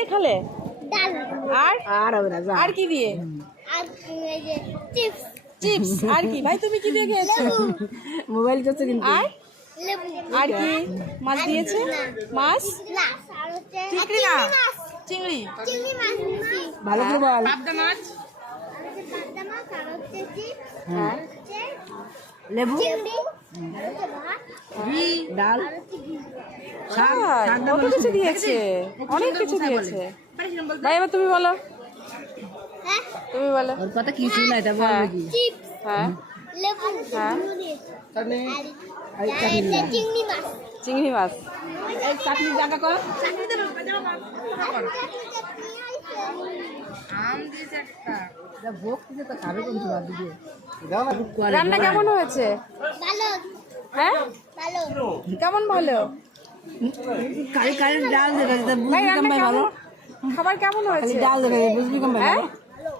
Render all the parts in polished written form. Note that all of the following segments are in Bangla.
দিয়ে খেলে? ডাল আর আর হবে না যা। আর কি দিয়ে? আর এই যে চিপস চিপস। আর কি ভাই, তুমি কি দিয়ে খেয়েছো? মোবাইল চলছে কিন্তু। আর লেবু আর কি মাছ দিয়েছে? মাছ না আর হচ্ছে চিংড়ি না মাছ চিংড়ি। চিংড়ি মাছ দিছি ভালো করে বল। পাবদা মাছ। আর হচ্ছে পাবদা মাছ আর হচ্ছে চিপস হ্যাঁ হচ্ছে লেবু, চিংড়ি আর হচ্ছে ভাত ডাল, আর হচ্ছে ঘি শাক, শাক কত কিছু দিয়েছে, অনেক কিছু দিয়েছে। ভাই এবার তুমি বলো, হ্যাঁ তুমি বলো। ওর কথা কি শুনে এটা বলবে কি? চিপস হ্যাঁ লেবু হ্যাঁ। আর হচ্ছে চিংড়ি মাছ চিংড়ি মাছ। এই চাটনির জায়গা কর। যা ভোগ দিতে তো খাবে কোন সময় দিবে। রান্না কেমন হয়েছে? ভালো হ্যাঁ ভালো কেমন ভালো? কারি কারি ডাল দেখা যায় ভাই বুঝবি রান্না কেমন ভালো। কেমন? খাবার কেমন খালি হয়েছে? ডাল দেখা যায় বুঝবি কেমন হ্যাঁ ভালো।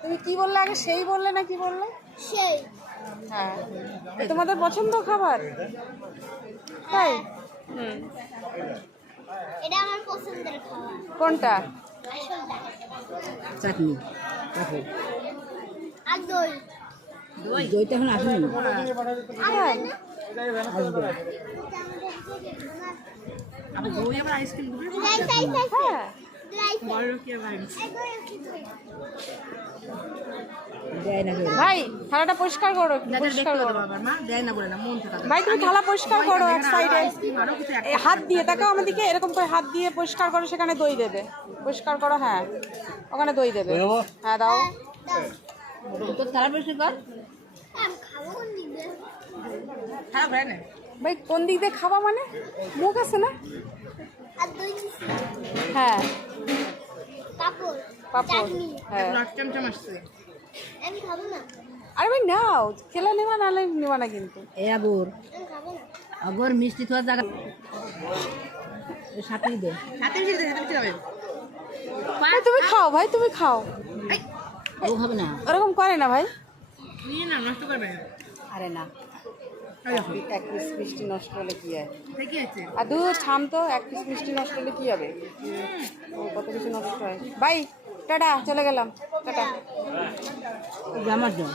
তুমি কি বললে আগে, সেই বললে না কি বললে? সেই হ্যাঁ এ তোমাদের পছন্দ খাবার? তাই? হুম। এটা আমার পছন্দের খাবার কোনটা? আসলটা চাটনি কাকু আর দই দইটা এখন আসেনি। হ্যাঁ আসবে। হ্যাঁ দেয় না করে। ভাই থালাটা পরিষ্কার করো, পরিষ্কার করো। দেয় না বলে না মন থেকে। ভাই তুমি থালা পরিষ্কার করো এক সাইডে, হাত দিয়ে তাকাও আমাদেরকে, এরকম করে হাত দিয়ে পরিষ্কার করো, সেখানে দই দেবে। পরিষ্কার করো, হ্যাঁ ওখানে দই দেবে। হ্যাঁ দাও। তোর থালা পরিষ্কার কর। আমি খাবো কোন দিক দিয়ে? ভাই কোন দিক দিয়ে খাবা মানে? মুখ আছে না? আর দই দিছি হ্যাঁ পাপড় পাপড়। চাটনি হ্যাঁ আমি খাবো না আরে ভাই নাও, খেলা নেবা নাহলে নেবা না কিন্তু। এ আগর আমি খাবো না আগর মিষ্টি থাকার জায়গা সাথে দে। ভাই তুমি খাও, ভাই তুমি খাও। ও হবে না। ওরকম করে না ভাই, আরে না এক পিস মিষ্টি নষ্ট হলে কি হয়? আর দু থাম তো, এক পিস মিষ্টি নষ্ট হলে কি হবে? ও কত কিছু নষ্ট হয়। ভাই টাটা, চলে গেলাম, টাটা। আমার জন্য